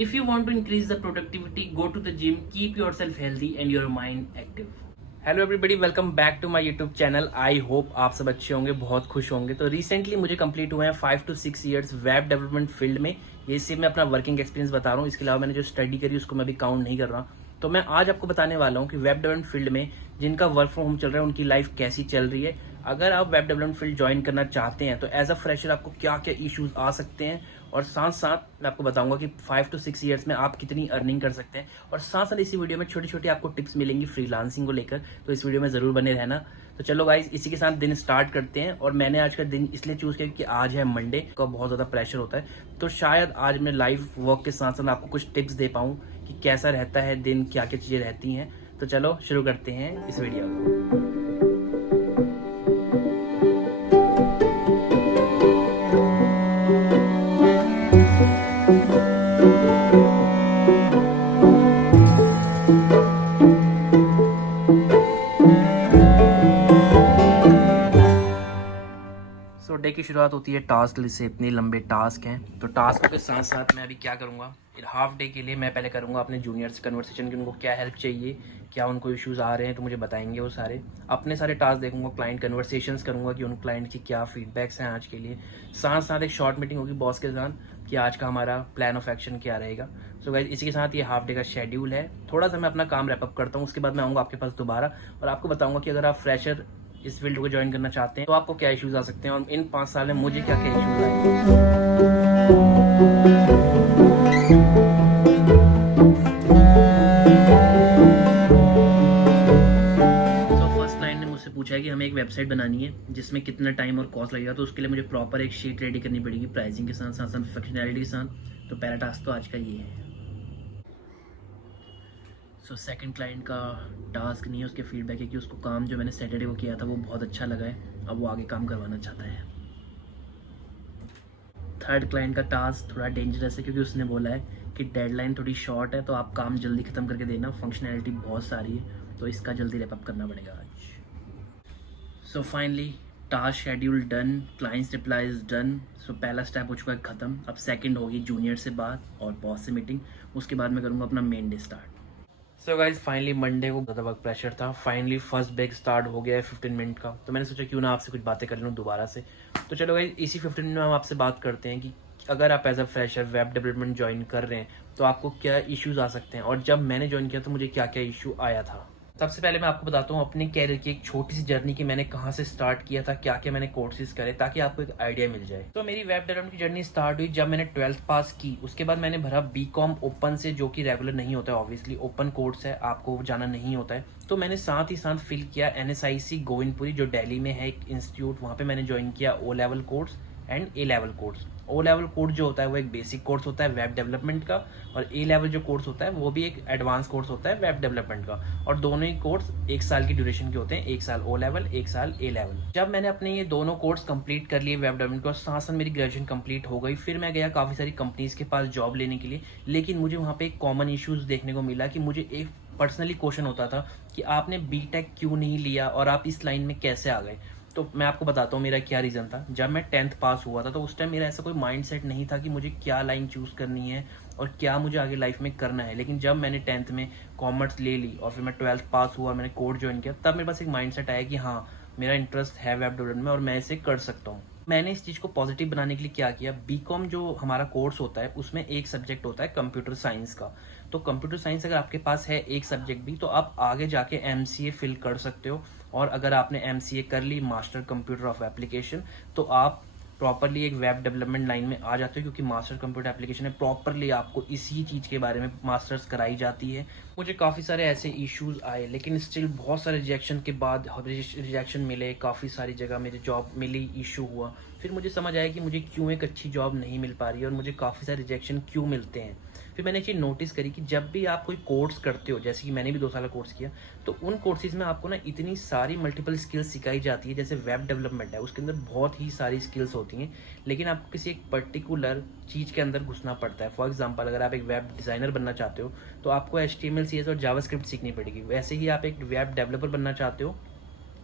If you want to increase the productivity, go to the gym, keep yourself healthy and your mind active. Hello everybody, welcome back to my YouTube channel. I hope आप सब अच्छे होंगे, बहुत खुश होंगे। तो recently मुझे complete हुए हैं 5 to 6 years web development field में। ये सिर्फ मैं अपना वर्किंग एक्सपीरियंस बता रहा हूँ, इसके अलावा मैंने जो स्टडी करी उसको मैं अभी काउंट नहीं कर रहा। तो मैं आज आपको बताने वाला हूँ कि वेब डेवलपमेंट फील्ड में जिनका वर्क फ्रॉम होम चल रहा है उनकी लाइफ कैसी चल रही है। अगर आप वेब डेवलपमेंट फील्ड ज्वाइन करना चाहते हैं तो एज अ फ्रेशर आपको क्या क्या इश्यूज आ सकते हैं, और साथ साथ मैं आपको बताऊंगा कि 5 to 6 इयर्स में आप कितनी अर्निंग कर सकते हैं। और साथ साथ इसी वीडियो में छोटी छोटी आपको टिप्स मिलेंगी फ्रीलांसिंग को लेकर, तो इस वीडियो में जरूर बने रहना। तो चलो गाइस, इसी के साथ दिन स्टार्ट करते हैं। और मैंने आज का दिन इसलिए चूज किया कि आज है मंडे का, बहुत ज्यादा प्रेशर होता है, तो शायद आज मैं लाइव वर्क के साथ साथ आपको कुछ टिप्स दे पाऊँ कि कैसा रहता है दिन, क्या क्या चीजें रहती हैं। तो चलो शुरू करते हैं इस वीडियो को। डे की शुरुआत होती है टास्क लिस्ट से। इतने लंबे टास्क हैं, तो टास्कों के साथ साथ मैं अभी क्या करूँगा, हाफ डे के लिए मैं पहले करूँगा अपने जूनियर से कन्वर्सेशन कि उनको क्या हेल्प चाहिए, क्या उनको इश्यूज आ रहे हैं, तो मुझे बताएंगे वो सारे। अपने सारे टास्क देखूंगा, क्लाइंट कन्वर्सेशंस करूँगा कि उन क्लाइंट की क्या फीडबैक्स हैं आज के लिए। साथ साथ एक शॉर्ट मीटिंग होगी बॉस के साथ कि आज का हमारा प्लान ऑफ एक्शन क्या रहेगा। सो गाइस, इसी के साथ ये हाफ डे का शेड्यूल है। थोड़ा सा मैं अपना काम रैपअप करता हूँ, उसके बाद मैं आऊँगा आपके पास दोबारा और आपको बताऊँगा कि अगर आप फ्रेशर इस फील्ड को ज्वाइन करना चाहते हैं तो आपको क्या इश्यूज आ सकते हैं, और इन 5 साल में मुझे क्या क्या इश्यूज आए। तो फर्स्ट लाइन ने मुझसे पूछा है कि हमें एक वेबसाइट बनानी है जिसमें कितना टाइम और कॉस्ट लगेगा। तो उसके लिए मुझे प्रॉपर एक शीट रेडी करनी पड़ेगी प्राइसिंग के साथ साथ फंक्शनैलिटी के साथ। तो पहला टास्क तो आज का ये है। सो सेकंड क्लाइंट का टास्क नहीं है, उसके फीडबैक है कि उसको काम जो मैंने सैटरडे को किया था वो बहुत अच्छा लगा है, अब वो आगे काम करवाना चाहता है। थर्ड क्लाइंट का टास्क थोड़ा डेंजरस है क्योंकि उसने बोला है कि डेडलाइन थोड़ी शॉर्ट है, तो आप काम जल्दी ख़त्म करके देना, फंक्शनैलिटी बहुत सारी है, तो इसका जल्दी रैपअप करना पड़ेगा आज। So finally task schedule done, clients replies done. So पहला स्टेप हो चुका है ख़त्म। अब सेकंड होगी जूनियर से बात और बॉस से मीटिंग, उसके बाद मैं करूँगा अपना main day start. So guys, finally Monday को ज़्यादा वर्क प्रेशर था। फाइनली फर्स्ट ब्रेक स्टार्ट हो गया है 15 मिनट का, तो मैंने सोचा क्यों ना आपसे कुछ बातें कर लूँ दोबारा से। तो चलो गाइज, इसी 15 मिनट में हम आपसे बात करते हैं कि अगर आप as a fresher web development join कर रहे हैं तो आपको क्या इश्यूज आ सकते हैं, और जब मैंने ज्वाइन किया तो मुझे क्या क्या इशू आया था। सबसे पहले मैं आपको बताता हूँ अपने कैरियर की एक छोटी सी जर्नी की मैंने कहाँ से स्टार्ट किया था, क्या क्या मैंने कोर्सेज करे, ताकि आपको एक आइडिया मिल जाए। तो मेरी वेब डेवलपमेंट की जर्नी स्टार्ट हुई जब मैंने 12th पास की। उसके बाद मैंने भरा बीकॉम ओपन से, जो कि रेगुलर नहीं होता है, ऑब्वियसली ओपन कोर्स है, आपको जाना नहीं होता है। तो मैंने साथ ही साथ फिल किया NSIC गोविंदपुरी, जो दिल्ली में है एक इंस्टीट्यूट, वहाँ पे मैंने ज्वाइन किया O level course and A level course. O level course जो होता है वो एक बेसिक कोर्स होता है वेब डेवलपमेंट का, और A लेवल जो कोर्स होता है वो भी एक एडवांस कोर्स होता है वेब डेवलपमेंट का। और दोनों ही कोर्स 1 साल की ड्यूरेशन के होते हैं, 1 साल O लेवल, 1 साल A लेवल। जब मैंने अपने ये दोनों कोर्स कंप्लीट कर लिए वेब डेवलपमेंट को, साथ साथ मेरी ग्रेजुएशन कंप्लीट हो गई। फिर मैं गया काफ़ी सारी कंपनीज के पास जॉब लेने के लिए, लेकिन मुझे वहाँ पे एक कॉमन इश्यूज देखने को मिला कि मुझे एक पर्सनली क्वेश्चन होता था कि आपने बीटेक क्यों नहीं लिया और आप इस लाइन में कैसे आ गए। तो मैं आपको बताता हूँ मेरा क्या रीज़न था। जब मैं 10th पास हुआ था तो उस टाइम मेरा ऐसा कोई माइंडसेट नहीं था कि मुझे क्या लाइन चूज़ करनी है और क्या मुझे आगे लाइफ में करना है। लेकिन जब मैंने 10th में कॉमर्स ले ली और फिर मैं 12th पास हुआ, मैंने कोड ज्वाइन किया, तब मेरे पास एक माइंडसेट आया कि हाँ, मेरा इंटरेस्ट है वेब डेवलपमेंट में और मैं इसे कर सकता हूँ। मैंने इस चीज़ को पॉजिटिव बनाने के लिए क्या किया, बीकॉम जो हमारा कोर्स होता है उसमें एक सब्जेक्ट होता है कंप्यूटर साइंस का। तो कंप्यूटर साइंस अगर आपके पास है एक सब्जेक्ट भी, तो आप आगे जाके MCA फिल कर सकते हो। और अगर आपने MCA कर ली, मास्टर कंप्यूटर ऑफ एप्लीकेशन, तो आप प्रॉपरली एक वेब डेवलपमेंट लाइन में आ जाते हो, क्योंकि मास्टर कंप्यूटर एप्लीकेशन है, प्रॉपरली आपको इसी चीज़ के बारे में मास्टर्स कराई जाती है। मुझे काफ़ी सारे ऐसे इश्यूज आए, लेकिन स्टिल बहुत सारे रिजेक्शन के बाद रिजेक्शन मिले, काफ़ी सारी जगह मेरी जॉब मिली, इशू हुआ। फिर मुझे समझ आया कि मुझे क्यों एक अच्छी जॉब नहीं मिल पा रही है और मुझे काफ़ी सारे रिजेक्शन क्यों मिलते हैं। फिर मैंने एक चीज़ नोटिस करी कि जब भी आप कोई कोर्स करते हो, जैसे कि मैंने भी 2 साल का कोर्स किया, तो उन कोर्सेज में आपको ना इतनी सारी मल्टीपल स्किल्स सिखाई जाती है। जैसे वेब डेवलपमेंट है, उसके अंदर बहुत ही सारी स्किल्स होती हैं, लेकिन आपको किसी एक पर्टिकुलर चीज़ के अंदर घुसना पड़ता है। फॉर एग्जांपल, अगर आप एक वेब डिज़ाइनर बनना चाहते हो तो आपको HTML CSS और जावास्क्रिप्ट सीखनी पड़ेगी। वैसे ही आप एक वेब डेवलपर बनना चाहते हो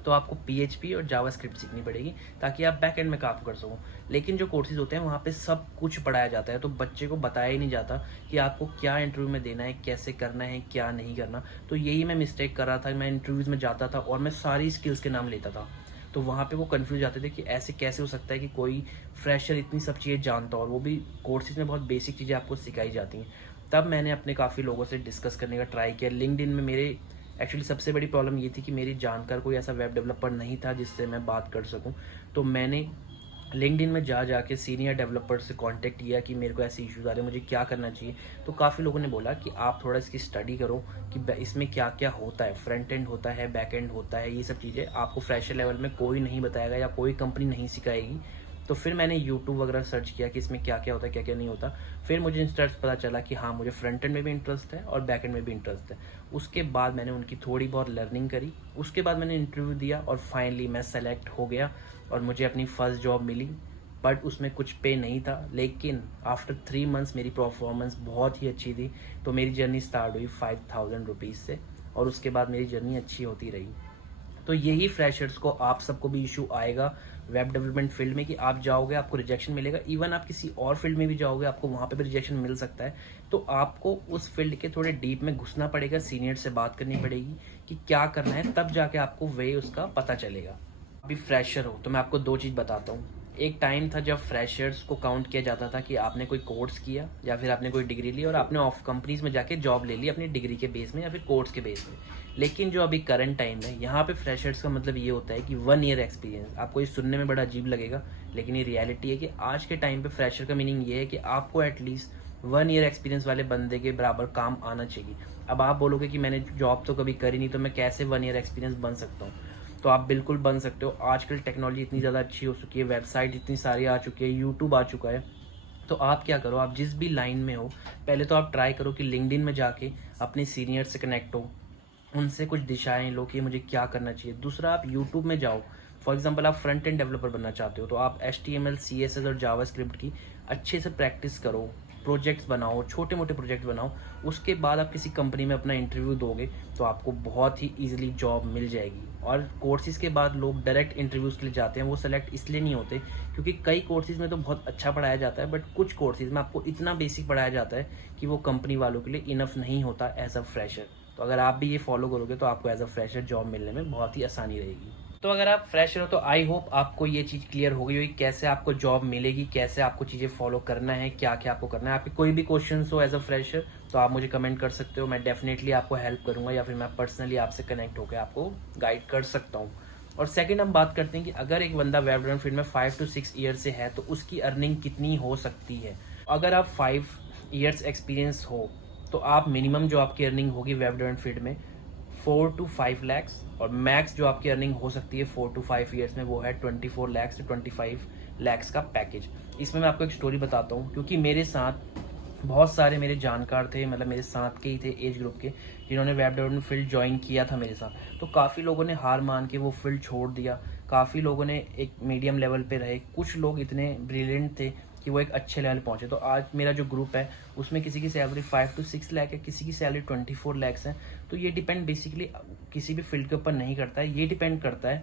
तो आपको PHP और जावास्क्रिप्ट सीखनी पड़ेगी ताकि आप बैक एंड में काम कर सको। लेकिन जो कोर्सेज होते हैं वहाँ पे सब कुछ पढ़ाया जाता है, तो बच्चे को बताया ही नहीं जाता कि आपको क्या इंटरव्यू में देना है, कैसे करना है, क्या नहीं करना। तो यही मैं मिस्टेक कर रहा था। मैं इंटरव्यूज़ में जाता था और मैं सारी स्किल्स के नाम लेता था, तो वहाँ पे वो कंफ्यूज जाते थे कि ऐसे कैसे हो सकता है कि कोई फ्रेशर इतनी सब चीज़ें जानता हो, और वो भी कोर्सेज में बहुत बेसिक चीज़ें आपको सिखाई जाती हैं। तब मैंने अपने काफ़ी लोगों से डिस्कस करने का ट्राई किया। लिंक्डइन में मेरे एक्चुअली सबसे बड़ी प्रॉब्लम ये थी कि मेरी जानकार कोई ऐसा वेब डेवलपर नहीं था जिससे मैं बात कर सकूं। तो मैंने लिंक्डइन में जा के सीनियर डेवलपर से कांटेक्ट किया कि मेरे को ऐसे इश्यूज आ रहे हैं, मुझे क्या करना चाहिए। तो काफ़ी लोगों ने बोला कि आप थोड़ा इसकी स्टडी करो कि इसमें क्या क्या होता है, फ्रंट एंड होता है, बैक एंड होता है, ये सब चीज़ें आपको फ्रेशर लेवल में कोई नहीं बताएगा या कोई कंपनी नहीं सिखाएगी। तो फिर मैंने यूट्यूब वगैरह सर्च किया कि इसमें क्या क्या होता है, क्या क्या नहीं होता। फिर मुझे इंस्टेंट पता चला कि हाँ, मुझे फ्रंट एंड में भी इंटरेस्ट है और बैक एंड में भी इंटरेस्ट है। उसके बाद मैंने उनकी थोड़ी बहुत लर्निंग करी, उसके बाद मैंने इंटरव्यू दिया और फाइनली मैं सेलेक्ट हो गया और मुझे अपनी फर्स्ट जॉब मिली। बट उसमें कुछ पे नहीं था, लेकिन आफ्टर 3 मंथ्स मेरी परफॉर्मेंस बहुत ही अच्छी थी। तो मेरी जर्नी स्टार्ट हुई 5000 रुपीज़ से और उसके बाद मेरी जर्नी अच्छी होती रही। तो यही फ्रेशर्स को, आप सबको भी इशू आएगा वेब डेवलपमेंट फील्ड में कि आप जाओगे, आपको रिजेक्शन मिलेगा। इवन आप किसी और फील्ड में भी जाओगे, आपको वहाँ पे भी रिजेक्शन मिल सकता है। तो आपको उस फील्ड के थोड़े डीप में घुसना पड़ेगा, सीनियर से बात करनी पड़ेगी कि क्या करना है, तब जाके आपको वे उसका पता चलेगा। अभी फ्रेशर हो तो मैं आपको 2 चीज़ बताता हूँ। एक टाइम था जब फ्रेशर्स को काउंट किया जाता था कि आपने कोई कोर्स किया या फिर आपने कोई डिग्री ली और आपने ऑफ कंपनीज में जाके जॉब ले ली अपनी डिग्री के बेस में या फिर कोर्स के बेस में। लेकिन जो अभी करंट टाइम है, यहाँ पे फ्रेशर्स का मतलब ये होता है कि 1 ईयर एक्सपीरियंस। आपको ये सुनने में बड़ा अजीब लगेगा, लेकिन ये रियलिटी है कि आज के टाइम पे फ्रेशर का मीनिंग ये है कि आपको एटलीस्ट 1 ईयर एक्सपीरियंस वाले बंदे के बराबर काम आना चाहिए। अब आप बोलोगे कि मैंने जॉब तो कभी करी नहीं, तो मैं कैसे 1 ईयर एक्सपीरियंस बन सकता हूँ। तो आप बिल्कुल बन सकते हो। आजकल टेक्नोलॉजी इतनी ज़्यादा अच्छी हो चुकी है, वेबसाइट इतनी सारी आ चुकी है, यूट्यूब आ चुका है। तो आप क्या करो, आप जिस भी लाइन में हो, पहले तो आप ट्राई करो कि लिंक्डइन में जाके अपने सीनियर से कनेक्ट हो, उनसे कुछ दिशाएं लो कि मुझे क्या करना चाहिए। दूसरा, आप यूट्यूब में जाओ। फॉर एग्जांपल आप फ्रंट एंड डेवलपर बनना चाहते हो, तो आप HTML CSS और जावास्क्रिप्ट की अच्छे से प्रैक्टिस करो, प्रोजेक्ट्स बनाओ, छोटे मोटे प्रोजेक्ट बनाओ। उसके बाद आप किसी कंपनी में अपना इंटरव्यू दोगे तो आपको बहुत ही ईजिली जॉब मिल जाएगी। और कोर्सेज़ के बाद लोग डायरेक्ट इंटरव्यूज़ के लिए जाते हैं, वो सेलेक्ट इसलिए नहीं होते क्योंकि कई कोर्सेज़ में तो बहुत अच्छा पढ़ाया जाता है, बट कुछ कोर्सेज़ में आपको इतना बेसिक पढ़ाया जाता है कि वो कंपनी वालों के लिए इनफ नहीं होता एज अ फ्रेशर। तो अगर आप भी ये फॉलो करोगे तो आपको एज अ फ्रेशर जॉब मिलने में बहुत ही आसानी रहेगी। तो अगर आप फ्रेशर हो तो आई होप आपको ये चीज़ क्लियर हो गई होगी कैसे आपको जॉब मिलेगी, कैसे आपको चीज़ें फॉलो करना है, क्या क्या आपको करना है। आपके कोई भी क्वेश्चंस हो एज अ फ्रेशर तो आप मुझे कमेंट कर सकते हो, मैं डेफिनेटली आपको हेल्प करूंगा या फिर मैं पर्सनली आपसे कनेक्ट होकर आपको गाइड कर सकता हूँ। और सेकंड हम बात करते हैं कि अगर एक बंदा वेब डेवलपमेंट फील्ड में 5 to 6 ईयर से है तो उसकी अर्निंग कितनी हो सकती है। अगर आप 5 ईयर्स एक्सपीरियंस हो तो आप मिनिमम जो आपकी अर्निंग होगी वेब डेवलपमेंट फील्ड में 4 to 5 लैक्स, और मैक्स जो आपकी अर्निंग हो सकती है 4 to 5 ईयर्स में वो है 24 लैक्स से 25 लैक्स का पैकेज। इसमें मैं आपको एक स्टोरी बताता हूँ, क्योंकि मेरे साथ बहुत सारे मेरे जानकार थे, मतलब मेरे साथ के ही थे एज ग्रुप के, जिन्होंने वेब डेवलपमेंट फील्ड ज्वाइन किया था मेरे साथ। तो काफ़ी लोगों ने हार मान के वो फील्ड छोड़ दिया, काफ़ी लोगों ने एक मीडियम लेवल पे रहे, कुछ लोग इतने ब्रिलियंट थे कि वो एक अच्छे लेवल पहुंचे। तो आज मेरा जो ग्रुप है उसमें किसी की सैलरी 5 to 6 लाख है, किसी की सैलरी 24 लैक्स है। तो ये डिपेंड बेसिकली किसी भी फील्ड के ऊपर नहीं करता है, ये डिपेंड करता है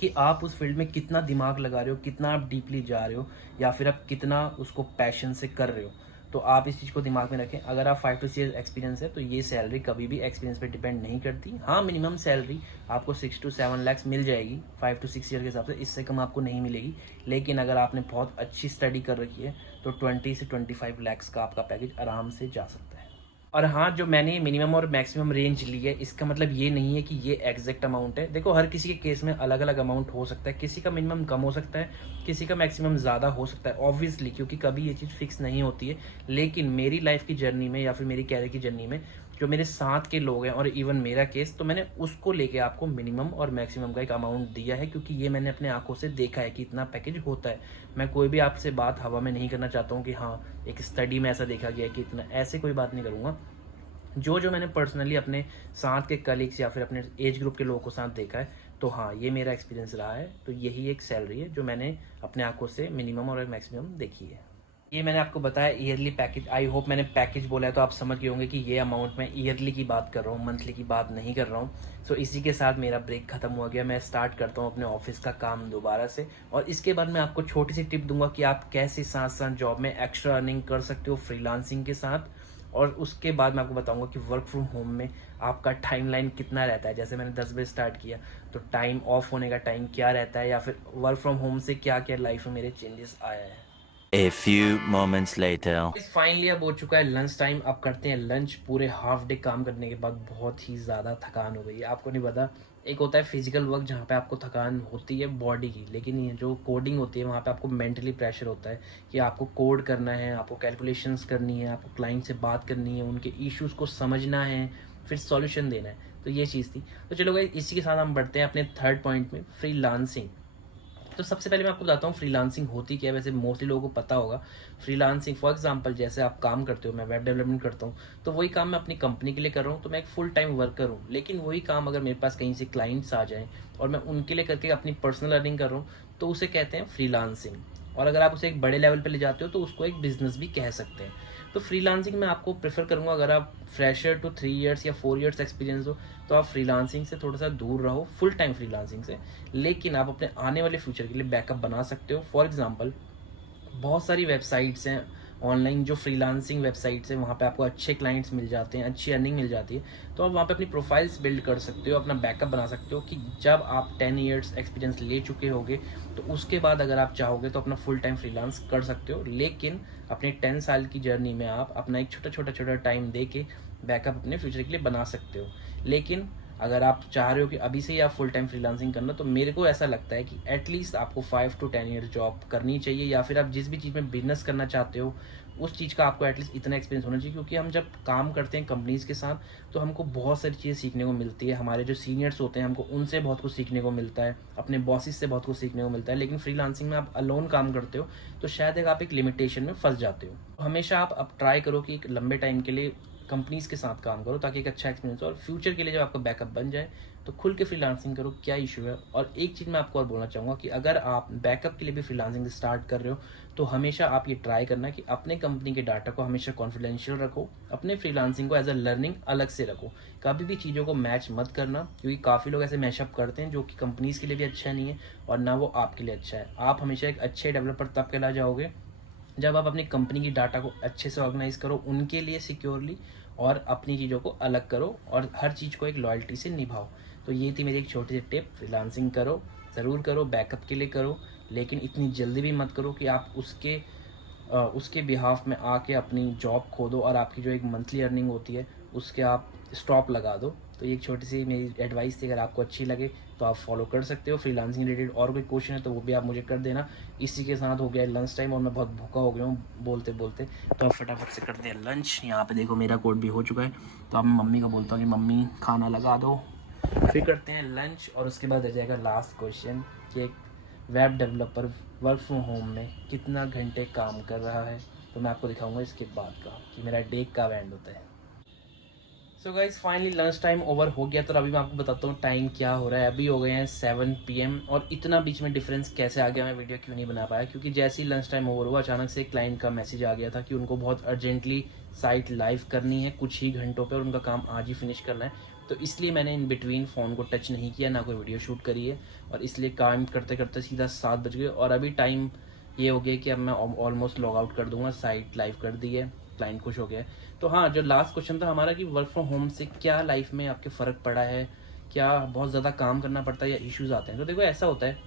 कि आप उस फील्ड में कितना दिमाग लगा रहे हो, कितना आप डीपली जा रहे हो, या फिर आप कितना उसको पैशन से कर रहे हो। तो आप इस चीज़ को दिमाग में रखें। अगर आप 5 to 6 एक्सपीरियंस है तो ये सैलरी कभी भी एक्सपीरियंस पे डिपेंड नहीं करती। हाँ, मिनिमम सैलरी आपको 6 to 7 लैक्स मिल जाएगी 5 to 6 ईयर के हिसाब से, इससे कम आपको नहीं मिलेगी। लेकिन अगर आपने बहुत अच्छी स्टडी कर रखी है तो 20 से 25 लैक्स का आपका पैकेज आराम से जा सकता है। और हाँ, जो मैंने मिनिमम और मैक्सिमम रेंज ली है, इसका मतलब ये नहीं है कि ये एग्जैक्ट अमाउंट है। देखो, हर किसी के केस में अलग अलग अमाउंट हो सकता है, किसी का मिनिमम कम हो सकता है, किसी का मैक्सिमम ज़्यादा हो सकता है, ऑब्वियसली, क्योंकि कभी ये चीज़ फिक्स नहीं होती है। लेकिन मेरी लाइफ की जर्नी में या फिर मेरी कैरियर की जर्नी में जो मेरे साथ के लोग हैं, और इवन मेरा केस, तो मैंने उसको लेके आपको मिनिमम और मैक्सिमम का एक अमाउंट दिया है, क्योंकि ये मैंने अपने आंखों से देखा है कि इतना पैकेज होता है। मैं कोई भी आपसे बात हवा में नहीं करना चाहता हूँ कि हाँ एक स्टडी में ऐसा देखा गया है कि इतना, ऐसे कोई बात नहीं करूँगा। जो मैंने पर्सनली अपने साथ के कलीग्स या फिर अपने एज ग्रुप के लोगों को साथ देखा है, तो हाँ, ये मेरा एक्सपीरियंस रहा है। तो यही एक सैलरी है जो मैंने अपने आंखों से मिनिमम और मैक्सिमम देखी है। ये मैंने आपको बताया ईयरली पैकेज। आई होप मैंने पैकेज बोला है तो आप समझ गए होंगे कि ये अमाउंट मैं ईयरली की बात कर रहा हूँ, मंथली की बात नहीं कर रहा हूँ। सो इसी के साथ मेरा ब्रेक खत्म हो गया, मैं स्टार्ट करता हूँ अपने ऑफिस का काम दोबारा से। और इसके बाद मैं आपको छोटी सी टिप दूंगा कि आप कैसे साथ साथ जॉब में एक्स्ट्रा अर्निंग कर सकते हो फ्रीलांसिंग के साथ। और उसके बाद मैं आपको बताऊंगा कि वर्क फ्रॉम होम में आपका टाइमलाइन कितना रहता है। जैसे मैंने 10 बजे स्टार्ट किया तो टाइम ऑफ होने का टाइम क्या रहता है, या फिर वर्क फ्रॉम होम से क्या क्या लाइफ में मेरे चेंजेस आया है। A few moments later. Finally अब हो चुका है लंच टाइम। अब करते हैं लंच। पूरे हाफ डे काम करने के बाद बहुत ही ज़्यादा थकान हो गई है, आपको नहीं पता। एक होता है फिजिकल वर्क जहाँ पे आपको थकान होती है बॉडी की, लेकिन ये जो कोडिंग होती है वहाँ पे आपको मेंटली प्रेशर होता है कि आपको कोड करना है, आपको कैलकुलेशंस करनी है, आपको क्लाइंट से बात करनी है, उनके इश्यूज़ को समझना है, फिर सॉल्यूशन देना है। तो ये चीज़ थी। तो चलो भाई इसी के साथ हम बढ़ते हैं अपने थर्ड पॉइंट में, फ्रीलांसिंग। तो सबसे पहले मैं आपको बताता हूँ फ्रीलांसिंग होती क्या है। वैसे मोस्टली लोगों को पता होगा फ्रीलांसिंग। फॉर एग्जांपल जैसे आप काम करते हो, मैं वेब डेवलपमेंट करता हूँ, तो वही काम मैं अपनी कंपनी के लिए कर रहा हूँ, तो मैं एक फुल टाइम वर्कर हूँ। लेकिन वही काम अगर मेरे पास कहीं से क्लाइंट्स आ जाएँ और मैं उनके लिए करके अपनी पर्सनल अर्निंग कर रहा हूँ, तो उसे कहते हैं फ्रीलांसिंग। और अगर आप उसे एक बड़े लेवल पर ले जाते हो तो उसको एक बिजनेस भी कह सकते हैं। तो फ्रीलांसिंग में आपको प्रेफर करूँगा, अगर आप फ्रेशर टू 3 ईयर्स या 4 ईयर्स एक्सपीरियंस हो तो आप फ्रीलांसिंग से थोड़ा सा दूर रहो, फुल टाइम फ्रीलांसिंग से। लेकिन आप अपने आने वाले फ्यूचर के लिए बैकअप बना सकते हो। फॉर एग्जांपल बहुत सारी वेबसाइट्स हैं ऑनलाइन जो फ्रीलांसिंग वेबसाइट्स हैं, वहाँ पे आपको अच्छे क्लाइंट्स मिल जाते हैं, अच्छी अर्निंग मिल जाती है। तो आप वहाँ पे अपनी प्रोफाइल्स बिल्ड कर सकते हो, अपना बैकअप बना सकते हो कि जब आप 10 ईयर्स एक्सपीरियंस ले चुके होगे तो उसके बाद अगर आप चाहोगे तो अपना फुल टाइम फ्रीलांस कर सकते हो। लेकिन अपने 10 साल की जर्नी में आप अपना एक छोटा टाइम दे के बैकअप अपने फ्यूचर के लिए बना सकते हो। लेकिन अगर आप चाह रहे हो कि अभी से ही आप फुल टाइम फ्रीलांसिंग करना, तो मेरे को ऐसा लगता है कि एटलीस्ट आपको 5 to 10 ईयर जॉब करनी चाहिए, या फिर आप जिस भी चीज़ में बिजनेस करना चाहते हो उस चीज़ का आपको एटलीस्ट इतना एक्सपीरियंस होना चाहिए। क्योंकि हम जब काम करते हैं कंपनीज़ के साथ तो हमको बहुत सारी चीज़ें सीखने को मिलती है। हमारे जो सीनियर्स होते हैं हमको उनसे बहुत कुछ सीखने को मिलता है, अपने बॉसेस से बहुत कुछ सीखने को मिलता है। लेकिन फ्रीलांसिंग में आप अलोन काम करते हो तो शायद एक आप एक लिमिटेशन में फंस जाते हो। हमेशा आप अब ट्राई करो कि एक लंबे टाइम के लिए कंपनीज़ के साथ काम करो ताकि एक अच्छा एक्सपीरियंस हो, और फ्यूचर के लिए जब आपका बैकअप बन जाए तो खुल के फ्रीलांसिंग करो, क्या इशू है। और एक चीज़ मैं आपको और बोलना चाहूँगा कि अगर आप बैकअप के लिए भी फ्रीलांसिंग स्टार्ट कर रहे हो तो हमेशा आप ये ट्राई करना कि अपने कंपनी के डाटा को हमेशा कॉन्फिडेंशियल रखो, अपने फ्रीलांसिंग को एज अ लर्निंग अलग से रखो। कभी भी चीज़ों को मैच मत करना, क्योंकि काफ़ी लोग ऐसे मैशअप करते हैं जो कि कंपनीज़ के लिए भी अच्छा नहीं है और ना वो आपके लिए अच्छा है। आप हमेशा एक अच्छे डेवलपर तब कहला जाओगे जब आप अपनी कंपनी की डाटा को अच्छे से ऑर्गेनाइज करो उनके लिए सिक्योरली, और अपनी चीज़ों को अलग करो और हर चीज़ को एक लॉयल्टी से निभाओ। तो ये थी मेरी एक छोटी सी टिप। फ्रीलांसिंग करो, ज़रूर करो, बैकअप के लिए करो, लेकिन इतनी जल्दी भी मत करो कि आप उसके बिहाफ में आके अपनी जॉब खो दो और आपकी जो एक मंथली अर्निंग होती है उसके आप स्टॉप लगा दो। तो ये एक छोटी सी मेरी एडवाइस थी, अगर आपको अच्छी लगे तो आप फॉलो कर सकते हो। फ्रीलांसिंग रिलेटेड और कोई क्वेश्चन है तो वो भी आप मुझे कर देना। इसी के साथ हो गया लंच टाइम और मैं बहुत भूखा हो गया हूँ बोलते बोलते, तो आप फटाफट से करते हैं लंच। यहाँ पे देखो मेरा कोड भी हो चुका है, तो अब मैं मम्मी को बोलता हूँ कि मम्मी खाना लगा दो, फिर करते हैं लंच। और उसके बाद रह जाएगा लास्ट क्वेश्चन कि एक web developer work from home में कितना घंटे काम कर रहा है। तो मैं आपको दिखाऊंगा इसके बाद का कि मेरा डे कब एंड होता है। So guys finally lunch time over हो गया, तो अभी मैं आपको बताता हूँ टाइम क्या हो रहा है। अभी हो गए हैं 7 PM, और इतना बीच में डिफरेंस कैसे आ गया, मैं वीडियो क्यों नहीं बना पाया, क्योंकि जैसे ही लंच टाइम ओवर हुआ अचानक से क्लाइंट का मैसेज आ गया था कि उनको बहुत अर्जेंटली साइट लाइव करनी है कुछ ही घंटों पे, और उनका काम आज ही फिनिश करना है। तो इसलिए मैंने इन बिटवीन फ़ोन को टच नहीं किया, ना कोई वीडियो शूट करी है, और इसलिए काम करते करते सीधा 7 बज गए। और अभी टाइम ये हो गया कि अब मैं ऑलमोस्ट लॉग आउट कर दूंगा, साइट लाइव कर दी है, क्लाइंट खुश हो गया है। तो हाँ, जो लास्ट क्वेश्चन था हमारा कि वर्क फ्रॉम होम से क्या लाइफ में आपके फ़र्क पड़ा है, क्या बहुत ज़्यादा काम करना पड़ता है या इश्यूज़ आते हैं। तो देखो ऐसा होता है,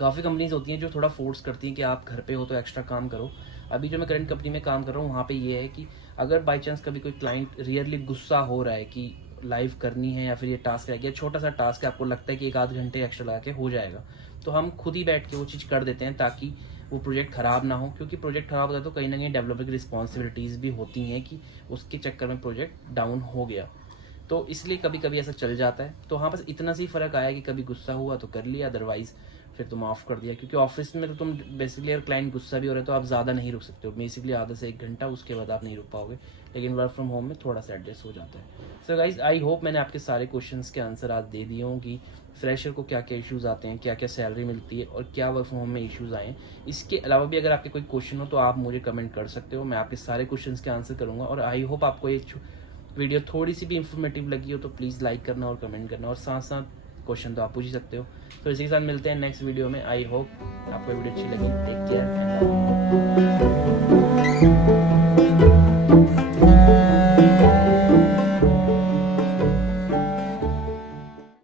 काफ़ी कंपनीज होती हैं जो थोड़ा फोर्स करती हैं कि आप घर पे हो तो एक्स्ट्रा काम करो। अभी जो मैं करंट कंपनी में काम कर रहा हूँ वहाँ पे ये है कि अगर बाई चांस कभी कोई क्लाइंट रियरली गुस्सा हो रहा है कि लाइव करनी है या फिर ये टास्क रह गया, छोटा सा टास्क है, आपको लगता है कि 1 आध घंटे एक्स्ट्रा लगा के हो जाएगा, तो हम खुद ही बैठ के वो चीज़ कर देते हैं ताकि वो प्रोजेक्ट ख़राब ना हो। क्योंकि प्रोजेक्ट ख़राब होता है तो कहीं ना कहीं डेवलपर की रिस्पॉन्सिबिलिटीज़ भी होती हैं कि उसके चक्कर में प्रोजेक्ट डाउन हो गया, तो इसलिए कभी कभी ऐसा चल जाता है। तो हाँ, बस इतना सी फ़र्क आया कि कभी गुस्सा हुआ तो कर लिया, अदरवाइज़ फिर तुम ऑफ कर दिया, क्योंकि ऑफिस में तो तुम बेसिकली अगर क्लाइंट गुस्सा भी हो रहे हो तो आप ज़्यादा नहीं रुक सकते हो, बेसिकली आधा से 1 घंटा, उसके बाद आप नहीं रुक पाओगे। लेकिन वर्क फ्रॉम होम में थोड़ा सा एडजस्ट हो जाता है। सो गाइज आई होप मैंने आपके सारे क्वेश्चंस के आंसर आज दे दिए हों कि फ्रेशर को क्या क्या इश्यूज़ आते हैं, क्या क्या सैलरी मिलती है और क्या वर्क फ्रॉम होम में इश्यूज़ आए हैं। इसके अलावा भी अगर आपके कोई क्वेश्चन हो तो आप मुझे कमेंट कर सकते हो, मैं आपके सारे क्वेश्चंस के आंसर करूँगा। और आई होप आपको ये वीडियो थोड़ी सी भी इंफॉर्मेटिव लगी हो तो प्लीज़ लाइक करना और कमेंट करना, और साथ साथ क्वेश्चन तो आप पूछ ही सकते हो। तो इसी के साथ मिलते हैं नेक्स्ट वीडियो में। आई होप आपको वीडियो अच्छी लगी। Take care.